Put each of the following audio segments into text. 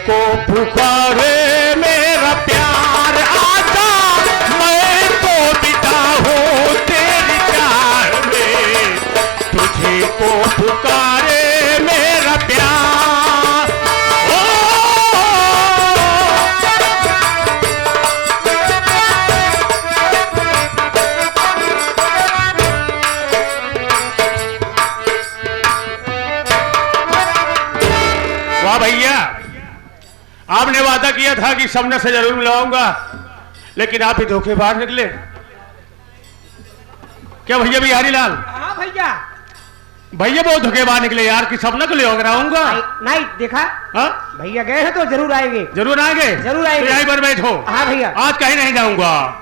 को पुकारे मेरा प्यार, आजा मैं तो बिता हूँ तेरी चाह में, तुझे को पुकारे मेरा प्यार। ओ वाह भैया, आपने वादा किया था कि सपने से जरूर मिलाऊंगा, लेकिन आप ही धोखेबाज निकले। क्या भैया बिहारी लाल? हाँ भैया। भैया बहुत धोखेबाज निकले यार, कि सपना को ले आऊंगा। नहीं देखा? हाँ भैया गए हैं तो जरूर आएंगे। जरूर आएंगे? जरूर आएंगे। तो यहीं पर बैठो। हाँ भैया। आज कहीं नहीं जाऊंगा।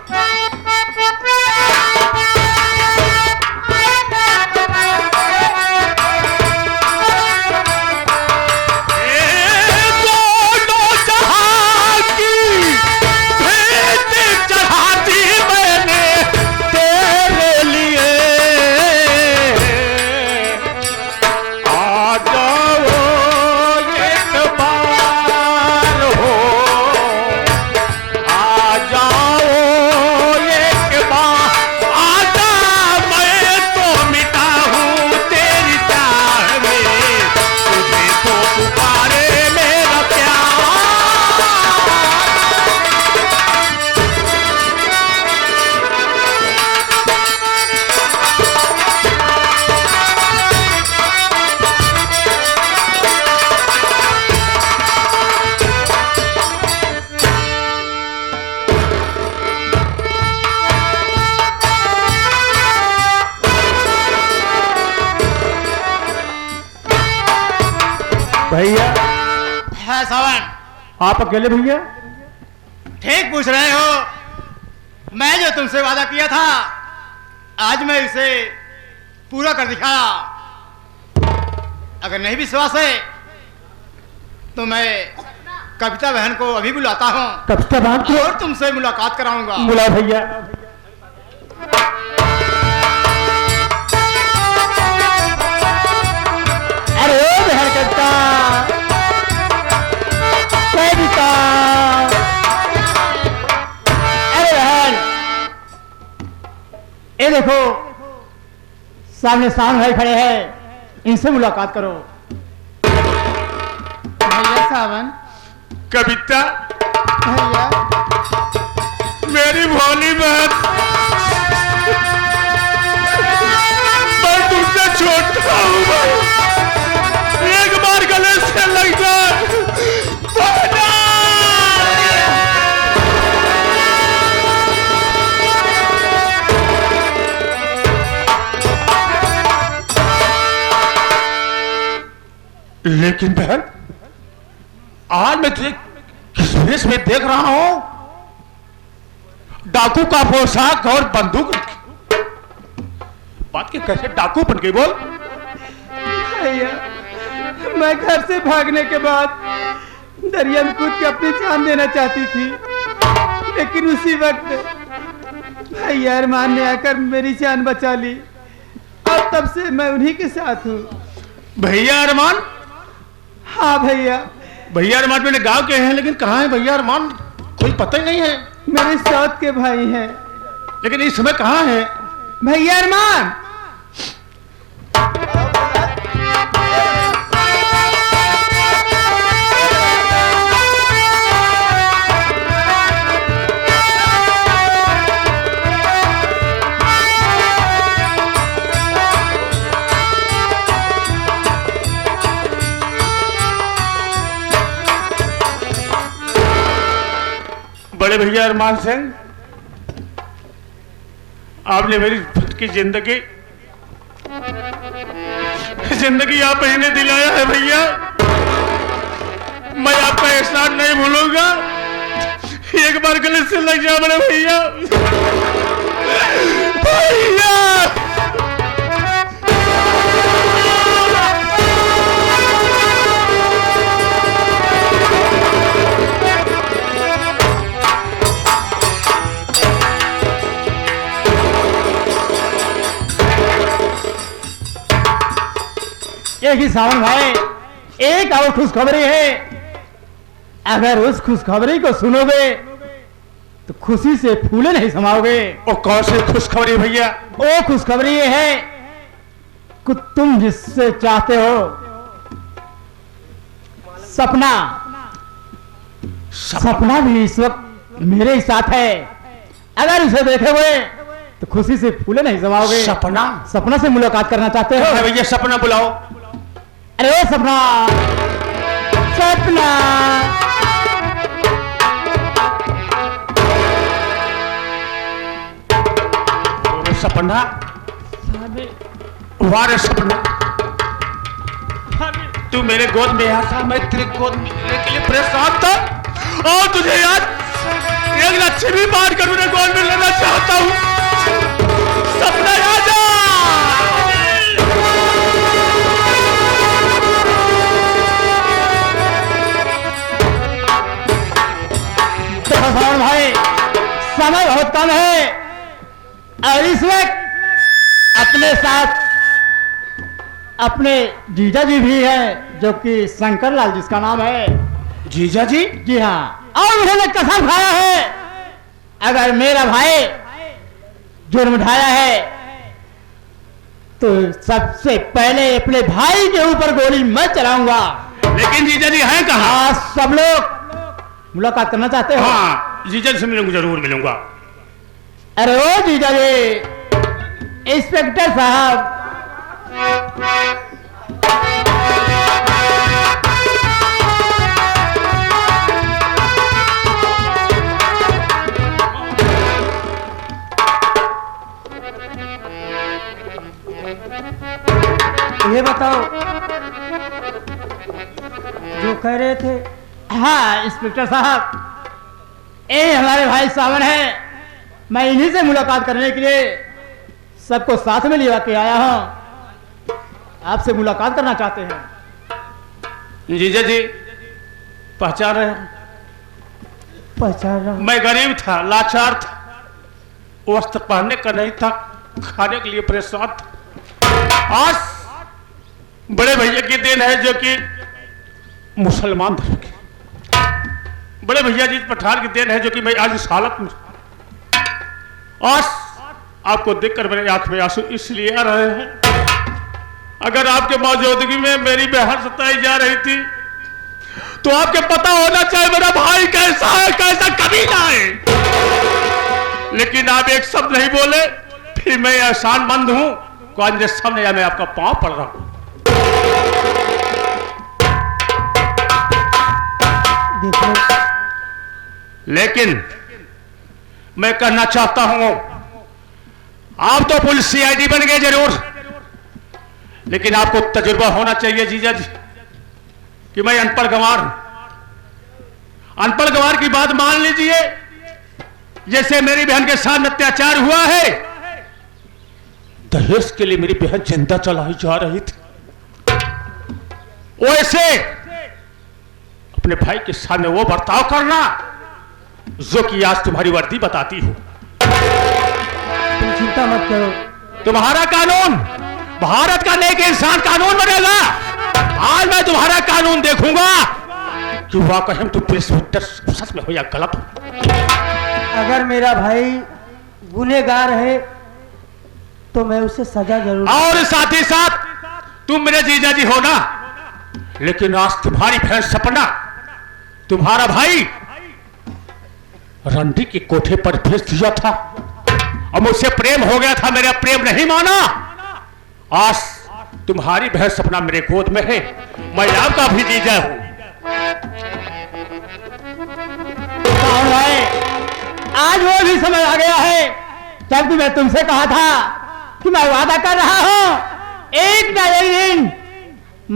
भैया है सावन, आप अकेले भैया? ठीक पूछ रहे हो। मैं जो तुमसे वादा किया था आज मैं इसे पूरा कर दिखाया। अगर नहीं विश्वास है तो मैं कविता बहन को अभी बुलाता हूँ। कविता बहन को? और तुमसे मुलाकात कराऊंगा। बुला भैया। अरे ओ बहन कविता, कविता, अरे बहन, ये देखो सामने सावन भाई खड़े हैं, इनसे मुलाकात करो। भैया सावन। कविता भैया मेरी भोली बहन, मैं तुमसे छोटा हूँ भाई, एक बार गले से लग जाए। लेकिन बहन आज मैं किस वेश में देख रहा हूं, डाकू का पोशाक और बंदूक। बात के कैसे डाकू बन गई बोल? भैया मैं घर से भागने के बाद दरिया में कूद के अपनी जान देना चाहती थी, लेकिन उसी वक्त भैया अरमान ने आकर मेरी जान बचा ली और तब से मैं उन्हीं के साथ हूँ। भैया अरमान? हाँ भैया। भैया अरमान मैंने गांव के हैं, लेकिन कहाँ है भैया अरमान? कोई पता ही नहीं है। मेरे साथ के भाई हैं। लेकिन इस समय कहाँ है भैया अरमान? बड़े भैया अरमान सिंह, आपने मेरी की जिंदगी आप इन्हें दिलाया है भैया। मैं आपका एहसान नहीं भूलूंगा। एक बार गले से लग जा बड़े भैया। भैया एक ही सावन भाई, एक और खुशखबरी है। अगर उस खुशखबरी को सुनोगे तो खुशी से फूले नहीं समाओगे। और कौन सी खुशखबरी भैया? वो खुशखबरी ये है कि तुम जिससे चाहते हो सपना, सपना भी इस वक्त मेरे ही साथ है। अगर उसे देखे हुए तो खुशी से फूले नहीं समाओगे। सपना? सपना से मुलाकात करना चाहते हो? अरे भैया सपना बुलाओ। अरे ओ सपना, सपना सपना, वारे सपना, तू मेरे गोद में आया था, मैं तेरे गोद में लेने के लिए परेशान था और तुझे याद एक लक्ष्मी मार कर मेरे गोद में लेना चाहता हूँ। सपना राजा भाई, समय बहुत कम है और इस वक्त अपने साथ अपने जीजा जी भी है जो कि शंकर लाल जिसका नाम है। जीजा जी? जी हाँ, और उन्होंने कसम खाया है अगर मेरा भाई जुर्म ढाया है तो सबसे पहले अपने भाई के ऊपर गोली मैं चलाऊंगा। लेकिन जीजा जी हैं कहाँ? सब लोग मुलाकात करना चाहते हो? हाँ, जीजा जी से मिलूंगा, जरूर मिलूंगा। अरे ओ जीजा जी, इंस्पेक्टर साहब, ये बताओ जो कह रहे थे। हाँ इंस्पेक्टर साहब, ये हमारे भाई सावन है। मैं इन्हीं से मुलाकात करने के लिए सबको साथ में लिया के आया हूँ। आपसे मुलाकात करना चाहते हैं। जीजा जी पहचान रहे हैं? पहचान रहा हूं। मैं गरीब था, लाचार था, वस्त्र पहनने का नहीं था, खाने के लिए परेशान था। आज बड़े भैया की देन है जो कि मुसलमान धर्म की, बड़े भैया जी पठान की देन है जो कि मैं आज इस हालत में। आज आपको देखकर मेरे आंख में आंसू इसलिए आ रहे हैं, अगर आपके मौजूदगी में मेरी बहन सताई जा रही थी तो आपके पता होना चाहिए मेरा भाई कैसा है, कैसा कमीना है। लेकिन आप एक शब्द नहीं बोले, फिर मैं एहसानमंद हूं को आज मेरे सामने या मैं आपका पांव पड़ रहा हूं। देखो, लेकिन मैं कहना चाहता हूं, आप तो पुलिस सीआईडी बन गए जरूर, लेकिन आपको तजुर्बा होना चाहिए जीजा जी कि मैं अनपढ़ गंवार हूं। अनपढ़ गंवार की बात मान लीजिए, जैसे मेरी बहन के साथ अत्याचार हुआ है, दहेज के लिए मेरी बहन जिंदा चलाई जा रही थी, वैसे अपने भाई के सामने वो बर्ताव करना जो कि आज तुम्हारी वर्दी बताती हो। तुम चिंता मत करो। तुम्हारा कानून भारत का नेक इंसान कानून बनेगा। आज मैं तुम्हारा कानून देखूंगा कि वाकई में तुम पुलिस इंस्पेक्टर सच में हो या गलत हो। अगर मेरा भाई गुनहगार है तो मैं उसे सजा जरूर। और साथ ही साथ तुम मेरे जीजा जी हो ना, लेकिन आज तुम्हारी बहन सपना, तुम्हारा भाई रंडी के कोठे पर भेज दिया था और मुझसे प्रेम हो गया था, मेरा प्रेम नहीं माना। आज तुम्हारी बहन सपना मेरे गोद में है, मैं आपका भी जीजा हूं। और भाई, आज वो भी समय आ गया है जब मैं तुमसे कहा था कि मैं वादा कर रहा हूं एक ना एक दिन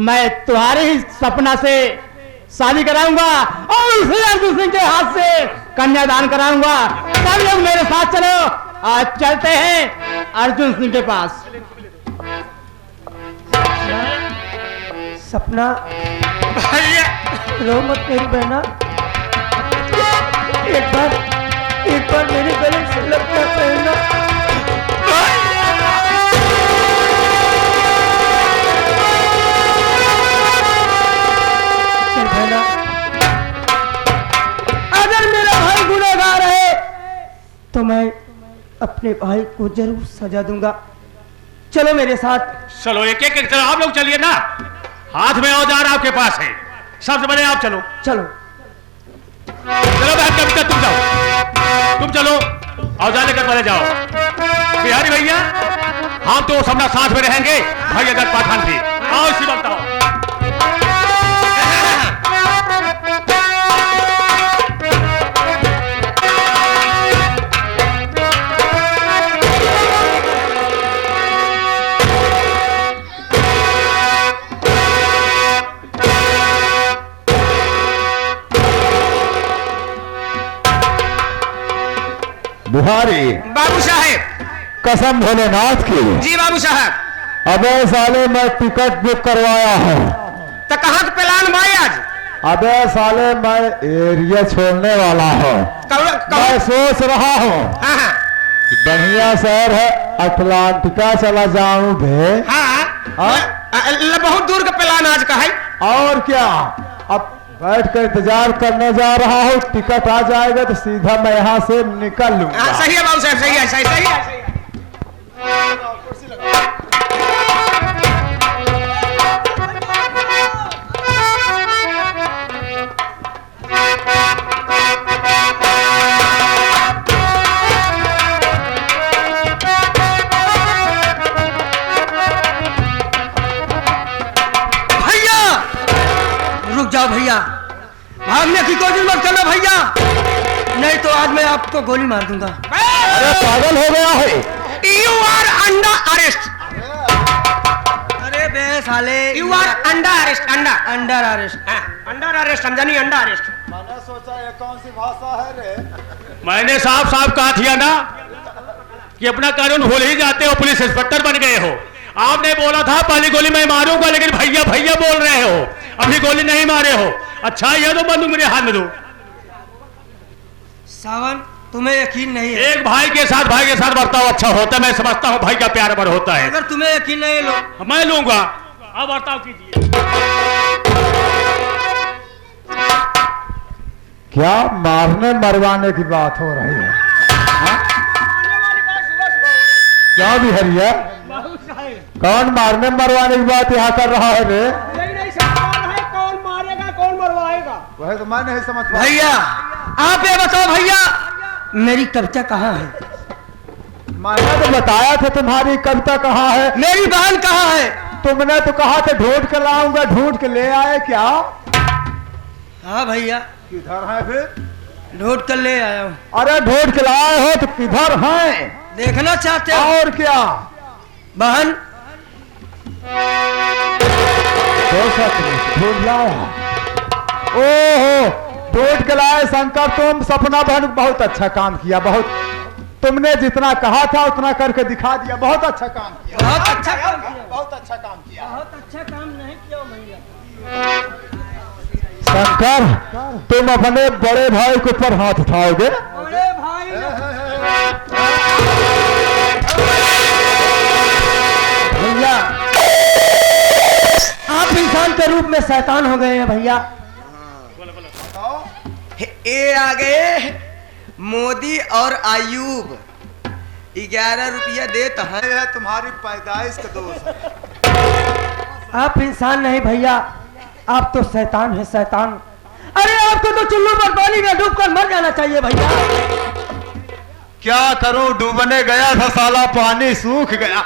मैं तुम्हारे ही सपना से शादी कराऊंगा और उसे अर्जुन सिंह के हाथ से कन्यादान कराऊंगा। सब लोग मेरे साथ चलो, आज चलते हैं अर्जुन सिंह के पास। सपना, भैया रो मत मेरी बहना। एक बार मेरे गले से लगना पहनना। चल बहना, तो मैं अपने भाई को जरूर सजा दूंगा। चलो मेरे साथ। चलो एक एक चलो, आप लोग चलिए ना, हाथ में औजार आपके पास है, सबसे बड़े आप चलो। चलो चलो बहन कविता तुम जाओ, तुम चलो औजार लेकर पहले जाओ। बिहारी भैया हम तो सबना साथ में रहेंगे, भाई अगर पाठान भी आओ इसी वक्त आओ। बुहारी बाबू साहेब। कसम भोलेनाथ की। जी बाबू साहब। अबे साले मैं टिकट बुक करवाया हूँ। तो कहाँ का प्लान भाई आज? अबे साले मैं एरिया छोड़ने वाला हूँ। मैं सोच रहा हूँ बढ़िया शहर है अटलांटिका चला जाऊं बे। बहुत दूर का प्लान आज का है। और क्या, अब बैठ कर इंतजार करने जा रहा हूँ, टिकट आ जाएगा तो सीधा मैं यहाँ से निकल लूंगा। सही है बाबू साहब, सही है, सही है। जाओ भैया, भागने की कोशिश मत करना भैया, नहीं तो आज मैं आपको गोली मार दूंगा। अरे पागल हो गया है। You are under arrest। अरे बे साले, You are under arrest, under arrest. Under arrest, समझानी अंडर अरेस्ट। मैंने सोचा ये कौन सी भाषा है रे। मैंने साफ साफ कहा था ना कि अपना कानून भूल ही जाते हो, पुलिस इंस्पेक्टर बन गए हो। आपने बोला था पहली गोली मैं मारूंगा, लेकिन भैया भैया बोल रहे हो, अभी गोली नहीं मारे हो। अच्छा ये तो बंदूक मेरे हाथ में दो। सावन तुम्हें यकीन नहीं है? एक भाई के साथ बर्ताव अच्छा होता है, मैं समझता हूँ भाई का प्यार पर होता है। अगर तुम्हें यकीन नहीं है लो, मैं लूंगा, अब बर्ताव कीजिए। क्या मारने मरवाने की बात हो रही है? क्या बिहरिया, कौन मारने मरवाने की बात यहाँ कर रहा है रे? कौन मारेगा कौन मरवाएगा वह तो मैं नहीं समझ पा। भैया आप ये बताओ भैया, मेरी कविता कहाँ है? मैंने तो बताया था तुम्हारी कविता कहाँ है। मेरी बहन कहाँ है? तुमने तो कहा था ढूंढ के लाऊंगा, ढूंढ के ले आए क्या? हाँ भैया, किधर है फिर? ढूंढ कर ले आया हूँ। अरे ढूंढ के लाए हो तो किधर हैं? देखना चाहते हो? और क्या बहन ढूंढ लाया। ओहो ढूंढ के लाए शंकर, तुम सपना बहन बहुत अच्छा काम किया, बहुत तुमने जितना कहा था उतना करके दिखा दिया, बहुत अच्छा काम किया। बहुत अच्छा काम किया, बहुत अच्छा काम किया। बहुत अच्छा काम नहीं किया भैया। शंकर तुम अपने बड़े भाई के ऊपर हाथ उठाओगे? बड़े भाई भैया, आप इंसान के रूप में शैतान हो गए हैं भैया। ये आ गए मोदी और आयूब, 11 रुपया देता है। यह तुम्हारी पैदाइश का दोष है। आप इंसान नहीं भैया, आप तो शैतान है, शैतान। अरे आपको तो चुल्लू पर पानी में डूबकर मर जाना चाहिए भैया। क्या करूं, डूबने गया था साला पानी सूख गया।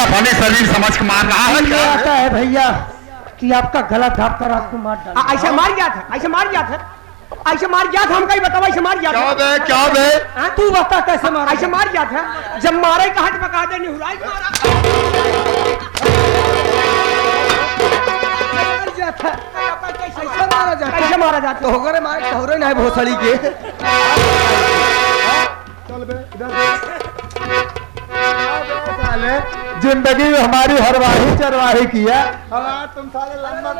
अपने शरीर समझ के मार रहा है क्या? आता है भैया कि आपका गला दाब कर आपको मार डाला। ऐसा मार गया था, ऐसा मार गया था, ऐसा मार गया था, हमका ही बताओ ऐसा मार गया था। क्या बे? तू बता कैसे मारा? ऐसा मार गया था, जब मारे का हाथ पका दे निहुराई मारा। मार गया था, कैसे मारा जाता? कैसे मारा जाता? तो होगरे मारे तोहरे नहीं भोसड़ी के। चल बे इधर। जिंदगी में हमारी हरवाही चरवाही किया, तुम सारे लंबा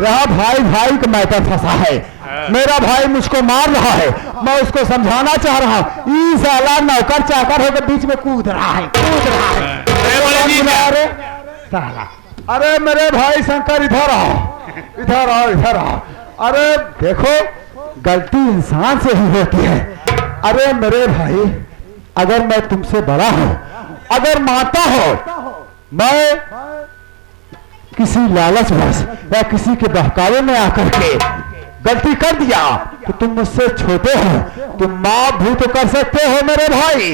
यहाँ भाई भाई का मैटर फंसा है। मेरा भाई मुझको मार रहा है, मैं उसको समझाना चाह रहा हूँ। ई साला नौकर चाकर होकर बीच में कूद रहा है। अरे साला, अरे मेरे भाई शंकर इधर आओ, इधर आओ, इधर आओ। अरे देखो, गलती इंसान से ही होती है। अरे मेरे भाई, अगर मैं तुमसे बड़ा हूं, अगर माता हो, मैं किसी लालचवश या किसी के बहकावे में आकर के गलती कर दिया तो तुम मुझसे छोटे हो, तुम माफ भी तो कर सकते हो मेरे भाई।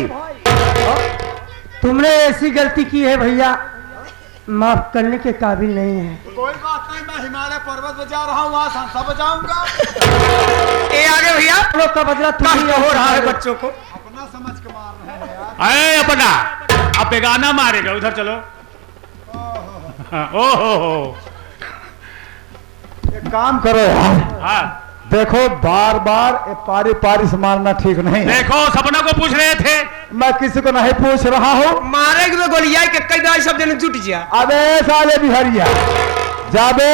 तुमने ऐसी गलती की है भैया, माफ करने के काबिल नहीं है। कोई बात नहीं, मैं हिमालय पर्वत पर जा रहा हूँ, वहां संसा बजाऊंगा। ए आगे भैया, हम लोग का बदला तुम ही हो रहा है बच्चों को। अपना समझ के मार रहे हैं यार। अरे अपना अब बेगाना मारेगा, उधर चलो। ओहो, एक काम करो यार, हाँ देखो बार बार पारी पारी से मारना ठीक नहीं है। देखो, सपना को पूछ रहे थे। मैं किसी को नहीं पूछ रहा हूँ। मारेगी तो गोलियां के कई दाई सब दिन जुट जा। अबे साले बिहरिया, जाबे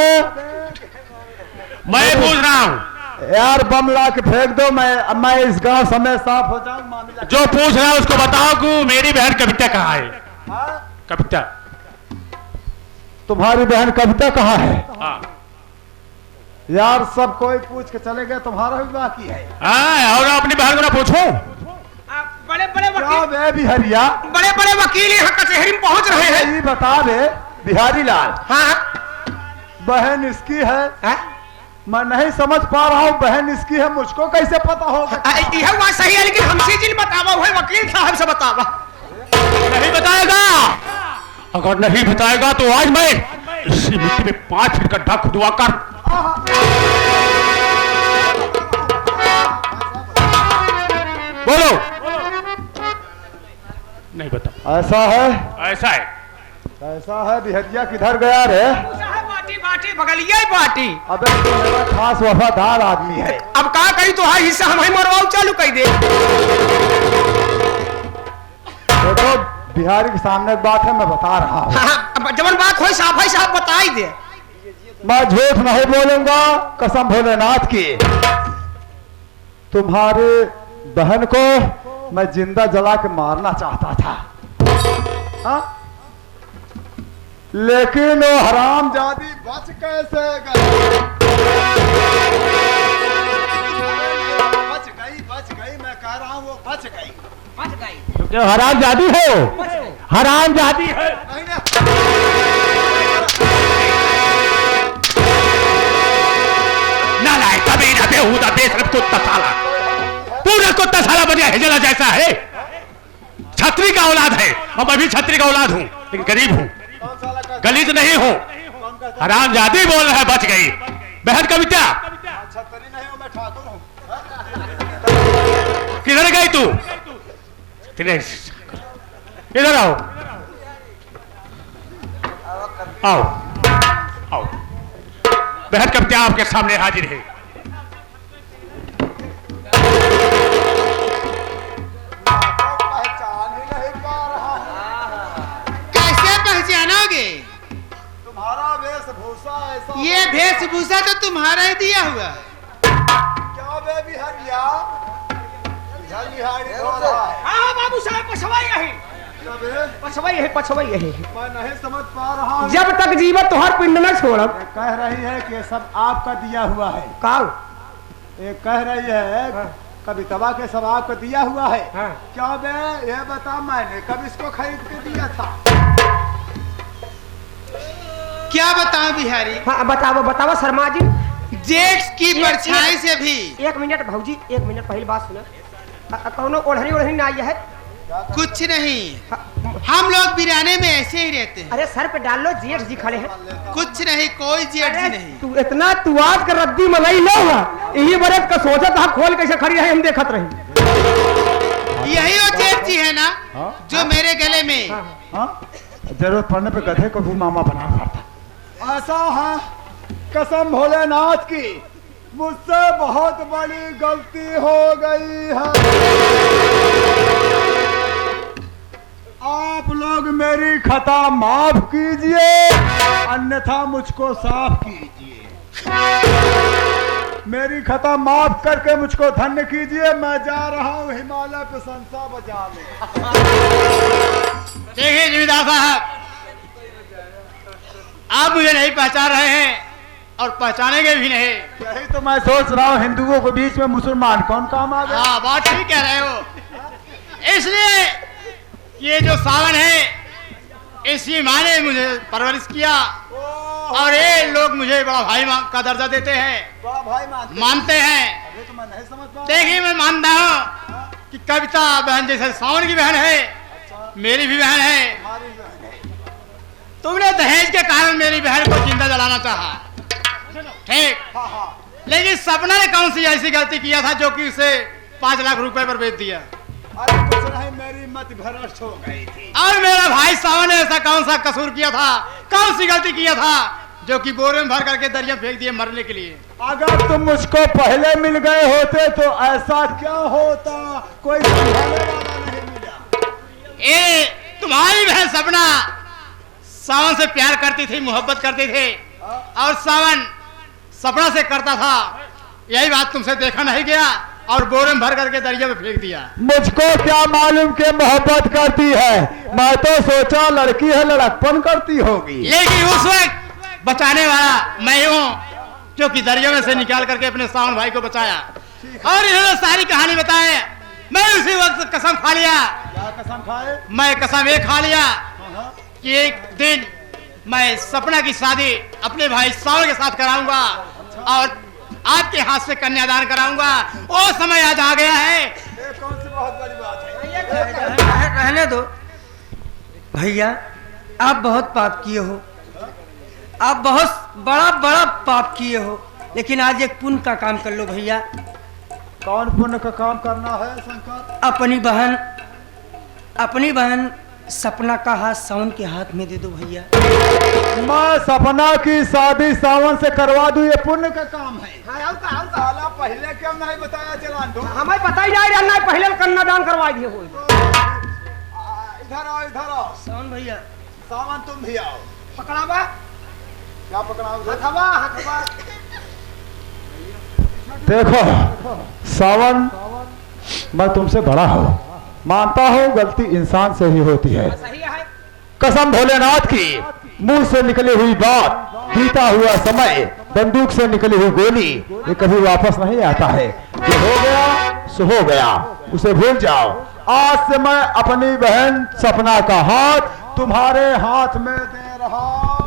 मैं पूछ रहा हूँ। यार बम ला के फेंक दो, मैं इस गांव समय साफ हो जाऊं। मामला जो पूछ रहा है उसको बताओ कि मेरी बहन कविता कहाँ है? कविता, तुम्हारी बहन कविता कहाँ है? हाँ यार सब कोई पूछ के चले गए, तुम्हारा भी बाकी है। हाँ, और अपनी बहन को ना पूछो। बड़े बड़े क्या वकील, बे बिहरिया, बड़े बड़े वकील यहाँ कचहरी में पहुंच रहे हैं। ये बता दे बिहारी लाल, हाँ बहन इसकी है? हाँ? मैं नहीं समझ पा रहा हूँ, बहन इसकी है, मुझको कैसे पता होगा? यह बात सही है, लेकिन हमसे जिन बतावा हुआ वकील साहब से बतावा। नहीं बताएगा। अगर नहीं बताएगा तो आज मैं इसी मिट्टी में 5 फीट गड्ढा खुदवा कर बोलो। नहीं बता। ऐसा है, ऐसा है। ऐसा है। बिहरिया किधर गया रे? बाटी बाटी बगलिया ही बाटी। अबे तू मेरा खास वफादार आदमी है। अब का करी तो हिस्सा हम ही मरवाओ चालू कर दे। देखो बिहारी के सामने एक बात है, मैं बता रहा हूँ। हाँ, जब बात हो साफ है साफ बताई दे। मैं झूठ नहीं बोलूंगा, कसम भोलेनाथ की। तुम्हारे बहन को मैं जिंदा जला के मारना चाहता था, हाँ? लेकिन वो हरामजादी बच कैसे गई? बच गई, मैं कह रहा हूँ वो बच गई। जो हरामजादी हो, हरामजादी है। नहीं ना? नालायक, कमीना, बेहुदा, बेशरम कुत्ता साला, पूरा कुत्ता साला बनिया हिजला जैसा है। छतरी का औलाद है और मैं भी छतरी का औलाद हूँ, लेकिन गरीब हूँ, गलीज नहीं हूँ। हरामजादी बोल रहा है बच गई। बहन कविता छतरी नहीं हूँ, मैं ठाकुर हूँ। किधर गई तू? इधर आओ, आओ आओ। बहन कविता आपके सामने हाजिर है। पहचान ही नहीं पा रहा हूँ। कैसे पहचानोगे? तुम्हारा वेशभूषा ऐसा। ये वेशभूषा तो तुम्हारा ही दिया हुआ है। क्या बे बिहरिया, इधर बिहारी हो रहा है? हाँ बाबू साहब, पछवाई यही, क्या बे? पछवाई यही। मैं नहीं समझ पा रहा हूँ। जब तक जीवन तुहार पिंड न छोड़ब। ये कह रही है कि सब आपका दिया हुआ है। काऊ ये कह रही है कवितवा के सब आपको दिया हुआ है। हाँ। क्या बे, ये बता, मैंने कब इसको खरीद के दिया था? क्या बताऊं बिहारी? हाँ बताओ बताओ शर्मा जी। जेठ की परछाई से भी। 1 मिनट भौजी, 1 मिनट पहली बात सुना। कौनो ओढ़नी ना आई है? कुछ नहीं, हम लोग बिराने में ऐसे ही रहते हैं। अरे सर पे डाल लो, जेठ जी खड़े हैं। कुछ नहीं, कोई जेठ जी नहीं। तू इतना तू आज का रद्दी मलाई लो, यही बरत का सोचा था खोल कैसे खड़ी रहे, हम देखत रहे। यही वो जेठ जी है ना, हाँ? जो मेरे गले में। हाँ? जरूरत पड़ने पे गधे को भी मामा बना पड़ता। ऐसा है, कसम भोलेनाथ की, मुझसे बहुत बड़ी गलती हो गई है। आप लोग मेरी खता माफ कीजिए, अन्यथा मुझको साफ कीजिए। मेरी खता माफ करके मुझको धन्य कीजिए। मैं जा रहा हूँ हिमालय प्रशंसा बजाने। देखिए जमींदार साहब, आप मुझे नहीं पहचान रहे हैं और पहचानेंगे भी नहीं। यही तो मैं सोच रहा हूँ, हिंदुओं के बीच में मुसलमान कौन काम आ गया। हाँ, बात ठीक कह रहे हो। इसलिए ये जो सावन है, इसी माँ ने मुझे परवरिश किया और ये लोग मुझे बड़ा भाई का दर्जा देते हैं, बड़ा भाई मानते हैं। अभी तो मैं नहीं समझ पा। देखिए, मैं मानता हूँ कि कविता बहन जैसे सावन की बहन है, मेरी भी बहन है। तुमने दहेज के कारण मेरी बहन को जिंदा जलाना चाहा, ठीक, लेकिन सपना ने कौन सी ऐसी गलती किया था जो कि उसे 5 लाख रुपए पर बेच दिया? अरे कुछ नहीं, मेरी मत भ्रष्ट हो गई थी। और मेरा भाई सावन ने ऐसा कौन सा कसूर किया था, कौन सी गलती किया था जो कि बोरे में भर करके दरिया फेंक दिए मरने के लिए? अगर तुम मुझको पहले मिल गए होते तो ऐसा क्या होता, कोई समझाने वाला नहीं मिला। ए, तुम्हारी बहन सपना सावन से प्यार करती थी, मोहब्बत करती थी, और सावन सपना से करता था। यही बात तुमसे देखा नहीं गया और बोरे में भर करके दरिया में फेंक दिया। मुझको क्या मालूम कि मोहब्बत करती है, मैं तो सोचा लड़की है, लड़कपन करती होगी। लेकिन उस वक्त बचाने वाला मैं हूँ जो कि दरिया में से निकाल करके अपने सावन भाई को बचाया। और इन्होंने सारी कहानी बताई। मैं उसी वक्त कसम खा लिया। क्या कसम खाए? मैं कसम ये खा लिया कि एक दिन मैं सपना की शादी अपने भाई सावन के साथ कराऊंगा और आपके हाथ से कन्यादान कराऊंगा। वो समय आज आ गया है। ये कौन सी बहुत बड़ी बात है? रहने दो भैया, आप बहुत पाप किए हो, आप बहुत बड़ा बड़ा पाप किए हो, लेकिन आज एक पुण्य का काम कर लो भैया। कौन पुण्य का काम करना है शंकर? अपनी बहन सपना का हाथ सावन के हाथ में दे दो भैया। मैं सपना की शादी सावन से करवा दूं, ये पुण्य का काम है। साला पहले क्यों नहीं बताया चलान दो? हमें पता ही नहीं रहना है, पहले कन्यादान करवा दिए हो। इधर आओ, इधर आओ। सावन भैया, सावन तुम भी आओ। पकड़ावा, क्या पकड़ाओगे? हथवा हथवा। देखो सावन, मैं तुमसे बड़ा हूँ, मानता हूँ गलती इंसान से ही होती है। सही है। कसम भोलेनाथ की, मुंह से निकली हुई बात, बीता हुआ समय, बंदूक से निकली हुई गोली, ये कभी वापस नहीं आता है। जो हो गया सो हो गया, उसे भूल जाओ। आज से मैं अपनी बहन सपना का हाथ तुम्हारे हाथ में दे रहा हूं।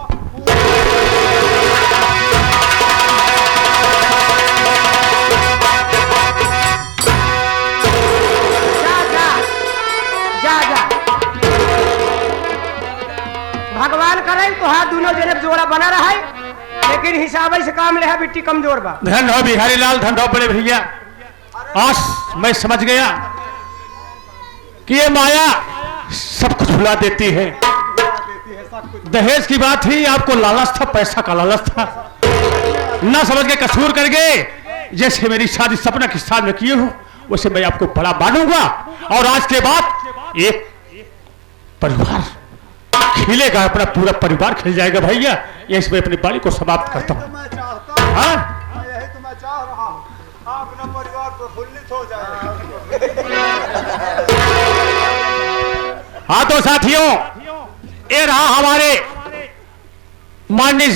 भगवान करे तो हाथ दोनों जने जोड़ा बना रहा है, लेकिन हिसाब से काम ले है, बिट्टी कमजोर बा। धन हो बिहारी लाल, धन हो बड़े भैया। आज मैं समझ गया कि ये माया सब कुछ भुला देती है। दहेज की बात ही आपको लालच था, पैसा का लालच था, ना समझ के कसूर कर गए। जैसे मेरी शादी सपना के साथ में किए हो, वैसे मैं आपको बड़ा मानूंगा और आज के बाद एक परिवार खिलेगा, अपना पूरा परिवार खिल जाएगा भैया। यही मैं अपनी बारी को समाप्त करता हूँ। हाँ, यही तो मैं चाह रहा हूँ, अपना परिवार प्रफुल्लित हो जाए। हाँ तो साथियों, ये रहा हमारे माननीय